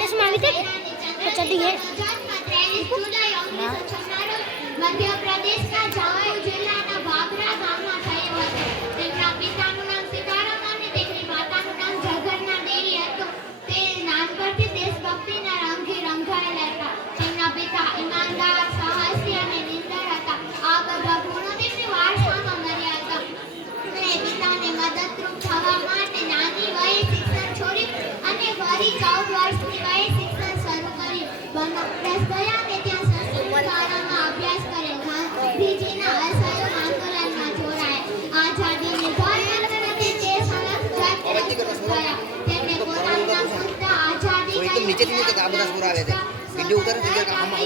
Test में આવી હતી તો ચડી ગઈ મધ્ય પ્રદેશના જામપુર જિલ્લાના બાબરા ગામમાં થયો હતો. તેમના પિતાનું નામ સીતારામ અને તેમની માતાનું નામ જગન્ના દેવી હતું. તે નાનપણથી દેશભક્તિના રંગે રંગાયેલા હતા. તેમના પિતા ઈમાનદાર, સાહસી અને નિડર હતા. આ બધા ગુણો તેમને વારસામાં મળ્યા હતા. અને પિતાને મદદરૂપ થવા માટે નાની વયે શિક્ષણ છોડ્યું અને ફરી 14 વર્ષની વયે શિક્ષણ શરૂ કર્યું. બનારસ ગયા ને ત્યાં સંસ્કૃત શાળામાં અભ્યાસ કર્યો. ગાંધીજીના અસહયોગ આંદોલનમાં જોડાયા. આઝાદીની ઘોર દેશ અલગ ગયા. તેમણે પોતાનું નામ સંસ્થા આઝાદી નીચેથી નીચે આ બધા પૂરા આવે છે વિડિયો ઉતારે તો આમાં